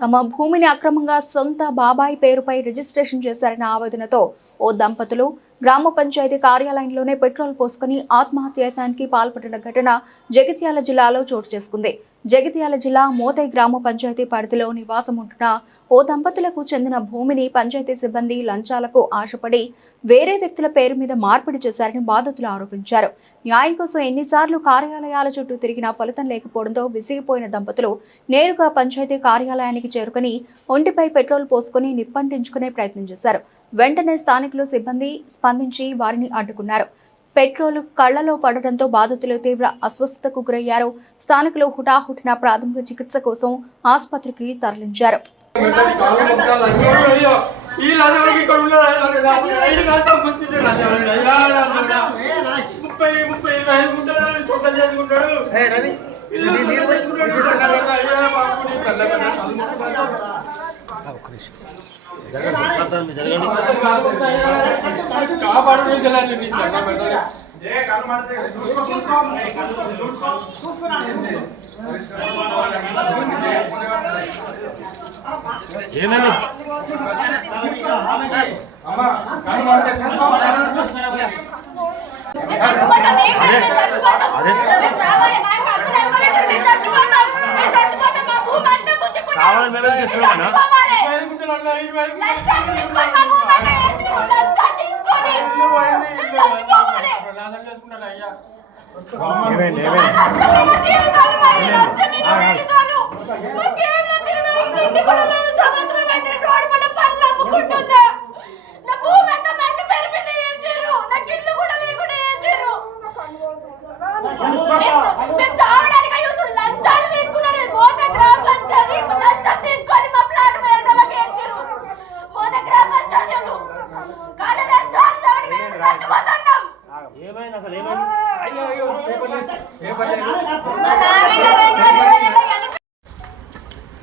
తమ భూమిని అక్రమంగా సొంత బాబాయి పేరుపై రిజిస్ట్రేషన్ చేశారన్న ఆవేదనతో ఓ దంపతులు గ్రామ పంచాయతీ కార్యాలయంలోనే పెట్రోల్ పోసుకుని ఆత్మహత్యాయత్నానికి పాల్పడిన ఘటన జగిత్యాల జిల్లాలో చోటు చేసుకుంది. జగిత్యాల జిల్లా మోతై గ్రామ పంచాయతీ పరిధిలో నివాసం ఉంటున్న ఓ దంపతులకు చెందిన భూమిని పంచాయతీ సిబ్బంది లంచాలకు ఆశపడి వేరే వ్యక్తుల పేరు మీద మార్పిడి చేశారని బాధితులు ఆరోపించారు. న్యాయం కోసం ఎన్నిసార్లు కార్యాలయాల చుట్టూ తిరిగినా ఫలితం లేకపోవడంతో విసిగిపోయిన దంపతులు నేరుగా పంచాయతీ కార్యాలయానికి చేరుకుని ఒంటిపై పెట్రోల్ పోసుకుని నిప్పంటించుకునే ప్రయత్నం చేశారు. వెంటనే స్థానికులు సిబ్బంది స్పందించి వారిని అడ్డుకున్నారు. పెట్రోల్ కళ్లలో పడడంతో బాధితులు తీవ్ర అస్వస్థతకు గురయ్యారు. స్థానికులు హుటాహుటిన ప్రాథమిక చికిత్స కోసం ఆసుపత్రికి తరలించారు.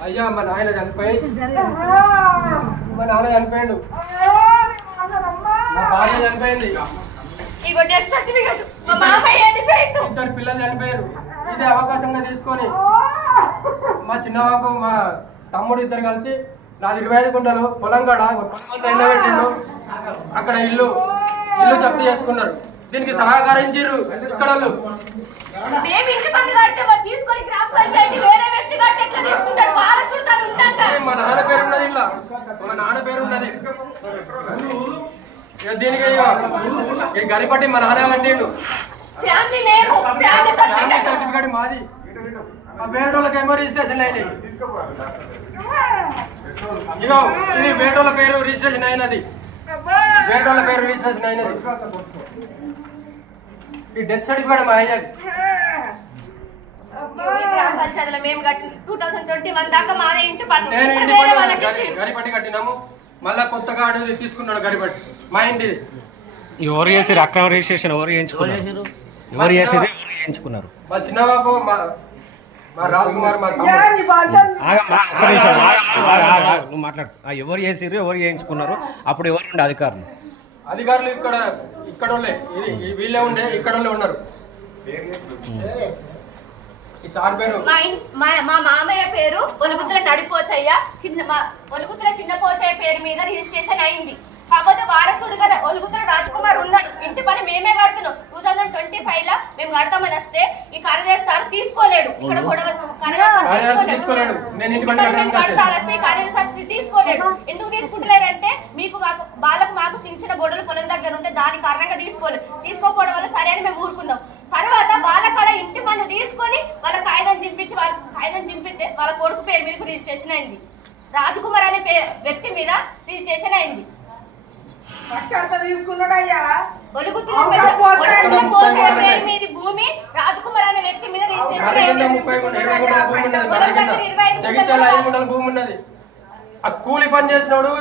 అయ్యా మా నాయన చనిపోయాడు, మా భార్య చనిపోయింది, ఇద్దరు పిల్లలు చనిపోయారు. ఇదే అవకాశంగా తీసుకొని మా చిన్నబాబు మా తమ్ముడు ఇద్దరు కలిసి నాది 25 గుంటలు పొలం కాడ ఎండబెట్టిండు. అక్కడ ఇల్లు జప్తు చేసుకున్నారు. దీనికి సహకరించారు ఇక్కడ మా నాన్న పేరు ఉన్నది, ఇలా మా నాన్న పేరు ఉన్నది. దీనికి ఈ గరిపట్టి మా నాన్న కట్టిండు. సర్టిఫికేట్ మాది. వేటోళ్ళకేమో రిజిస్ట్రేషన్ అయినాయి. ఇగో ఇది వేటోళ్ళ పేరు రిజిస్ట్రేషన్ అయినది. వేటోళ్ళ పేరు రిజిస్ట్రేషన్ అయినది. ఈ డెత్ సర్టిఫికేట్ మా అయ్యాది. గరిపట్టి కట్టినాము. మళ్ళా కొత్తగా అడుగు తీసుకున్నాడు గరిపట్టి మా ఇంటిది. ఎవరు చేసారు అక్రమ రిజిస్ట్రేషన్? ఎవరు చేయించుకున్నారు? మా చిన్నబాబు మా రాజ్ కుమార్ మా నువ్వు మాట్లాడు. ఎవరు చేసారు, ఎవరు చేయించుకున్నారు? అప్పుడు ఎవరు ఉండే అధికారులు ఇక్కడ వీళ్ళే ఉండే, ఇక్కడ ఉన్నారు. మా మామయ్య పేరు ఒలుగుతుల నడిపోచయ్య, ఒలుగుతుల చిన్న పోచయ్య పేరు మీద రిజిస్ట్రేషన్ అయింది. కాకపోతే వారసుడుగా ఒలుగుతుల రాజ్ కుమార్ ఉన్నాడు. ఇంటి పని మేమే కడుతున్నాం. 2025 లో మేము కడతామని వస్తే ఈ కార్యదర్శి సార్ తీసుకోలేడు. ఇక్కడ గొడవ తీసుకోలేడు. ఎందుకు తీసుకుంటలేరంటే మాకు చిన్న గొడవలు పొలం దగ్గర ఉంటే దాని కారణంగా తీసుకోకపోవడం వల్ల సరే అని మేము ఊరుకున్నాం. తర్వాత వాళ్ళ కాడ ఇంటి పన్ను తీసుకొని వాళ్ళ కాగితం చింపితే వాళ్ళ కొడుకు పేరు మీద రిజిస్ట్రేషన్ అయింది. రాజ్ కుమార్ అనే వ్యక్తి మీద రిజిస్ట్రేషన్ అయింది. భూమి రాజ్ కుమార్ అనే వ్యక్తి మీద రిజిస్ట్రేషన్ భూమి ఉన్నది. ఆ కూలి పని చేసినాడు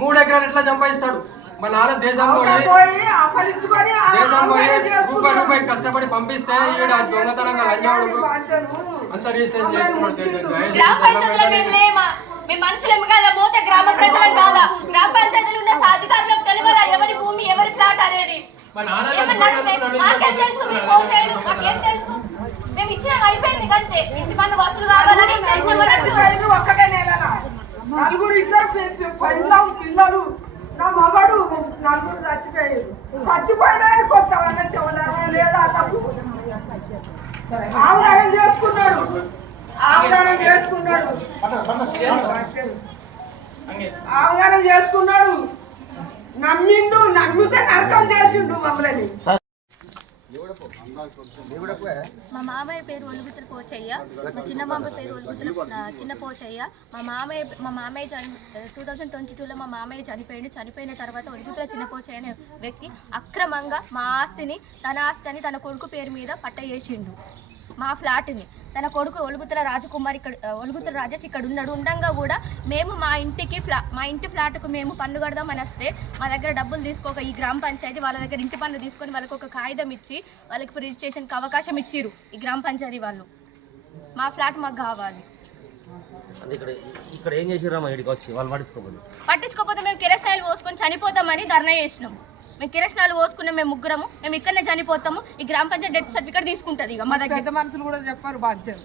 3 ఎకరాలు ఎట్లా సంపాదిస్తాడు? మా నాన్న దేశం పోయి రూపాయి కష్టపడి పంపిస్తే ఈడ దొంగతనంగా లంచాడు అంత రిజిస్ట్రేషన్ గ్రామ ప్రజలం కాదా? గ్రామ పంచాయతీలు ఉన్న అధికారులకు తెలియదా ఎవరి భూమి ఎవరి ఫ్లాట్ అనేది? మాకేం తెలుసు? మేము ఇచ్చిన అయిపోయింది కంటే. ఇంటి పన్ను వసూలు కావాలని ఒక్కటే నెల పెళ్ళం పిల్లలు నా మగడు నలుగురు చచ్చిపోయారు. చచ్చిపోయినా కొత్త చెవలేమో లేదా తప్పు ఆవరణ చేసుకున్నాడు. ఆవరణ చేసుకున్నాడు. నమ్మితే నరకం చేసిండు మమ్మల్ని. మా మామయ్య పేరు ఒలుగుతుల పోచయ్య, మా చిన్న మామయ్య పేరు ఒలుగుతుల చిన్న పోచయ్య. మా మామయ్య 2022లో మా మామయ్య చనిపోయిన తర్వాత ఒలుగుతుల చిన్న పోచయ్య అనే వ్యక్తి అక్రమంగా మా ఆస్తిని తన ఆస్తి అని తన కొడుకు పేరు మీద పట్ట చేసిండు. మా ఫ్లాట్ని తన కొడుకు ఒలుగుతుల రాజకుమార్ ఒలుగుతుల రాజేష్ ఇక్కడ ఉండంగా కూడా మేము మా ఇంటి ఫ్లాట్కు మేము పన్ను కడదామని వస్తే మా దగ్గర డబ్బులు తీసుకోక ఈ గ్రామ పంచాయతీ వాళ్ళ దగ్గర ఇంటి పన్ను తీసుకొని వాళ్ళకి ఒక కాగితం ఇచ్చి వాళ్ళకి రిజిస్ట్రేషన్కి అవకాశం ఇచ్చిరు. ఈ గ్రామ పంచాయతీ వాళ్ళు మా ఫ్లాట్ మాకు కావాలి. ఇక్కడ ఏం చేసిరమ్మా? ఇక్కడికి వచ్చి వాళ్ళు పట్టించుకోకపోతే మేము కిరసనాయలు పోసుకొని చనిపోతామని ధర్నా చేసినాం. మేము కిరసనాలు పోసుకున్నాం, మేము ముగ్గురము, మేము ఇక్కడనే చనిపోతాము. ఈ గ్రామ పంచాయతీ డెత్ సర్టిఫికేట్ తీసుకుంటుంది. ఇక మా దగ్గర పెద్ద మనుషులు కూడా చెప్పారు, బాధ్యత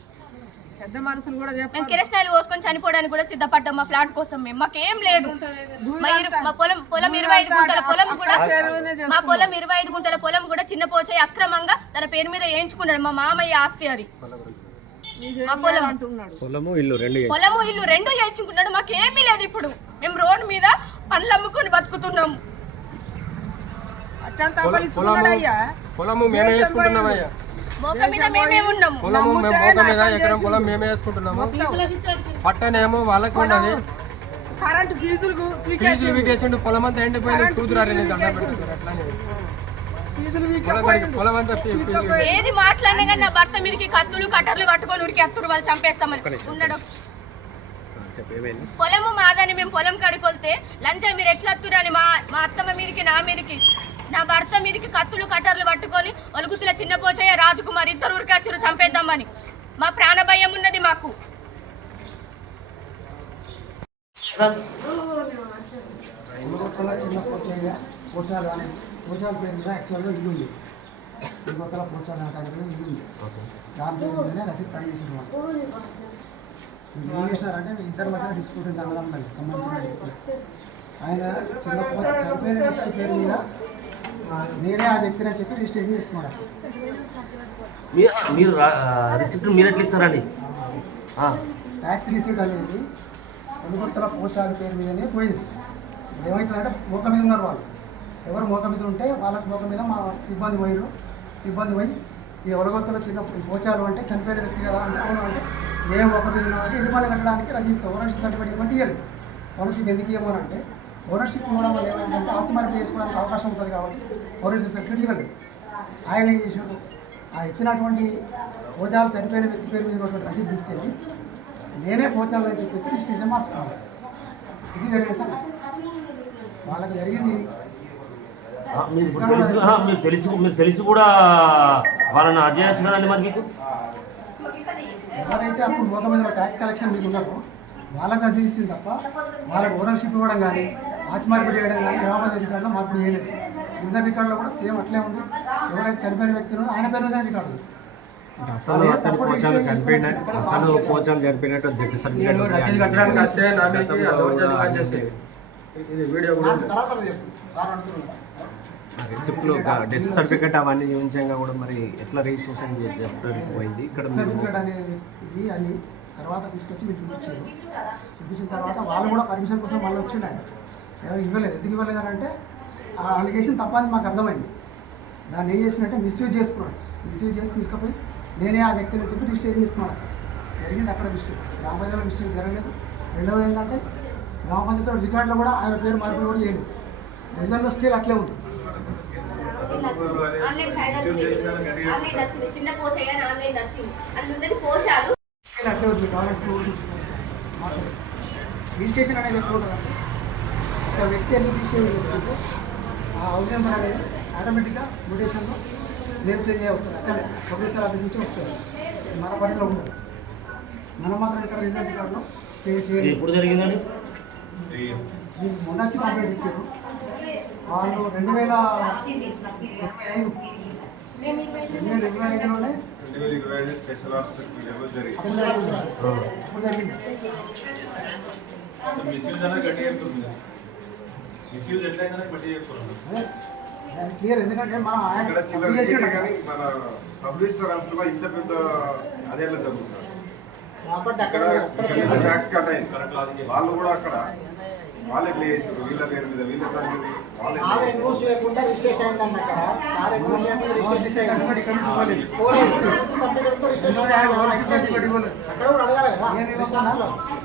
పెద్ద మనుషులు కూడా చెప్పారు. మేము కిరసనాయలు పోసుకొని చనిపోవడానికి కూడా సిద్ధపడ్డాం మా ఫ్లాట్ కోసం. మేము మాకేం లేదు. మా పొలం 25 గుంటల పొలం కూడా మా పొలం 25 గుంటల పొలం కూడా చిన్న పోచయ్య అక్రమంగా తన పేరు మీద వేయించుకున్నాడు. మా మామయ్య ఆస్తి అది. మా పొలము ఇల్లు రెండు చేయించుకున్నాడు. మాకేమీ లేదు. ఇప్పుడు మేము రోడ్డు మీద పండ్లు అమ్ముకొని బతుకుతున్నాము. పొలము మేమే వేసుకుంటున్నామయ్యా. మోక మీద మేమే ఉన్నాము. మోక మీద ఎకరం పొలం మేమే వేసుకుంటున్నాము. పట్టనేమో వాళ్ళకి ఉన్నది. కరెంట్ ఫీజులు వీకేసిండు. పొలం అంతా ఎండిపోయింది. చూదురారు పొలం అంతా ఏది మాట్లాడినా కానీ నా భర్త మీదకి కత్తులు కట్టర్లు పట్టుకొని ఉరికి అత్తురు వాళ్ళు చంపేస్తామని ఉండడం. పొలము మాదని మేము పొలం కడుకొల్తే లంచం మీరు ఎట్లా అత్తురని మా అత్తమ్మ మీదకి నా మీదకి నా భర్త మీదకి కత్తులు కట్టర్లు పట్టుకొని ఒలుగుతుల చిన్న పోచయ్య రాజకుమార్ ఇద్దరు ఊరికి వచ్చారు చంపేద్దామని. మా ప్రాణ భయం ఉన్నది మాకు. పోచాల పేరు మీద యాక్చువల్గా ఇల్లు ఉంది. కొత్తల పోచాల ఇల్లు ఉంది. దాని పేరు మీదనే రసీదు పని చేసిన ఏం చేసినారంటే ఇద్దరు మధ్య డిస్ప్యూట్ ఉంది. అన్నదమ్ములకి సంబంధించిన డిస్ప్యూట్. ఆయన చనిపోయిన వ్యక్తి పేరు మీద నేనే ఆ వ్యక్తిని చెప్పి రిజిస్ట్రేషన్ చేసుకున్నాడు. మీరు రిసిప్ట్ మీరు ఎట్లా ఇస్తారండి? ట్యాక్స్ రిసీప్ట్ అనేది కొనుగొత్తల పోచాల పేరు మీదనే పోయింది. ఏమవుతుందంటే మోక మీద ఉన్నారు వాళ్ళు. ఎవరు మోక మీద ఉంటే వాళ్ళకి మోక మీద మా సిబ్బంది పోయి ఈ ఒలగొత్తలో చిన్న పోచాలు అంటే చనిపోయిన వ్యక్తి కదా అంటే అవును అంటే మేము ఒక మీద ఉన్నామంటే ఇంటి పని కట్టడానికి రచిస్తాం. ఓనర్షిప్ సర్టిఫికేట్ ఇవ్వమంటే ఇవ్వలేదు. ఓనర్షిప్ ఎందుకు ఇవ్వమనంటే ఓనర్షిప్ ఇవ్వడం వల్ల ఏమంటే ఆస్తి మార్పిడి చేసుకోవడానికి అవకాశం ఉంటుంది కాబట్టి ఓనర్షిప్ సర్టిఫికేట్ ఇవ్వలేదు. ఆయన ఏం చేసాడు, ఆ ఇచ్చినటువంటి పోచాలు చనిపోయిన వ్యక్తి పేరు మీద ఉన్నటువంటి రసీదు తీసుకెళ్ళి నేనే పోచాలు అని చెప్పేసి రిజిస్ట్రేషన్ మార్చుకోవాలి. ఇది జరిగింది సార్. వాళ్ళకి జరిగింది. మీరు తెలిసి కూడా వాళ్ళని అజేయచ్చు కదండి. మరి మీకు ఎవరైతే అప్పుడు మోక మీద ట్యాక్స్ కలెక్షన్ మీకు ఉన్నారో వాళ్ళకి రసీదు ఇచ్చింది తప్ప వాళ్ళకి ఓనర్షిప్ ఇవ్వడం కానీ ఆస్తి మార్పిడి చేయడం కానీ గ్రామ పంచాయతీ రికార్డులో మార్పిడి చేయలేదు. రిజర్వ్ రికార్డులో కూడా సేమ్ అట్లే ఉంది. ఎవరైతే చనిపోయిన వ్యక్తులు ఆయన పేరు మీద రికార్డు అసలు పోచాలు చనిపోయినట్టు రిసిప్ట్లు డెత్ సర్టిఫికేట్ అవన్నీ చూపించంగా కూడా మరి ఎట్లా రిజిస్ట్రేషన్ చెప్పడానికి పోయింది. ఇక్కడ సర్టిఫికేట్ అనేది అని తర్వాత తీసుకొచ్చి మీరు చూపించిన తర్వాత వాళ్ళు కూడా పర్మిషన్ కోసం మళ్ళీ వచ్చిండు. ఆయన ఎవరు ఇవ్వలేదు. ఎందుకు ఇవ్వలేదు అంటే ఆ అలిగేషన్ తప్పని మాకు అర్థమైంది. దాన్ని ఏం చేసినట్టే మిస్యూజ్ చేసుకున్నాడు. మిస్యూజ్ చేసి తీసుకుపోయి నేనే ఆ వ్యక్తిని చెప్పి రిజిస్ట్రేషన్ చేసుకున్నాను. జరిగింది అక్కడ మిస్టేక్. గ్రామ పంచాయతీలో మిస్టేక్ జరగలేదు. రెండవది ఏంటంటే గ్రామ పంచాయతీలో రికార్డులో కూడా ఆయన పేరు మార్పులు కూడా చేయలేదు. రిజల్ట్లో స్టిల్ అట్లే ఉంది. అట్లే ఉంది. రిజిస్ట్రేషన్ అనేది ఎప్పుడు ఉంటుందంటే ఒక వ్యక్తి అన్ని రిజిస్ట్రేషన్ చేసుకుంటే ఆ హౌస్ నెంబర్ అనేది ఆటోమేటిక్గా మ్యూటేషన్లో నేమ్ చేంజ్ అవుతుంది. అక్కడ ప్రొఫెసర్ ఆఫీస్ నుంచి వస్తుంది. మన పరిధిలో ఉండదు. మనం మాత్రం ఇక్కడ రిజల్ట్ రికార్డులో చేయాలి. ఎప్పుడు జరిగిందండి? మొన్న వచ్చి కంప్లైంట్ ఇచ్చారు వాళ్ళు 2025లోనే స్పెషల్ ఆఫీసర్ జరిగింది. అప్పుడు జరిగింది. మిస్యూజ్ అనేది గట్టిగా చెప్తుంది కదా. మిస్యూజ్ ఎట్లయిందని గట్టిగా చెప్తున్నాను. అదే అది క్లియర్. ఎందుకంటే మనం ఇక్కడ చిన్న ఆయన విషయమే కానీ మన సబ్ రిజిస్టర్ ఆఫీసులో ఇంత పెద్ద అదేలా జరుగుతుంది. అక్కడ ట్యాక్స్ కట్ అయింది. వాళ్ళు కూడా అక్కడ వాళ్ళు ఎట్లా చేసారు, వీళ్ళ పేరు మీద వీళ్ళ పేరు మీద వాళ్ళు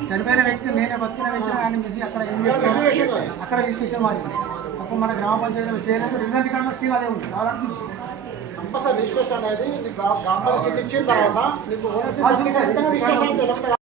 చనిపోయిన వ్యక్తి నేనే బతికిన వ్యక్తి ఆయన మిస్ అక్కడ ఏం చేస్తాను అక్కడ రిజిస్ట్రేషన్ మారింది. అప్పుడు మన గ్రామ పంచాయతీలో చేయలేదు. రిజల్ట్ కన్నా స్టీల్ అదే ఉంది. కావాలంటే కంపల్సరీ రిజిస్ట్రేషన్ అనేది గ్రామ పంచాయతీ ఇచ్చిన తర్వాత నీకు ఓనర్షిప్ రిజిస్ట్రేషన్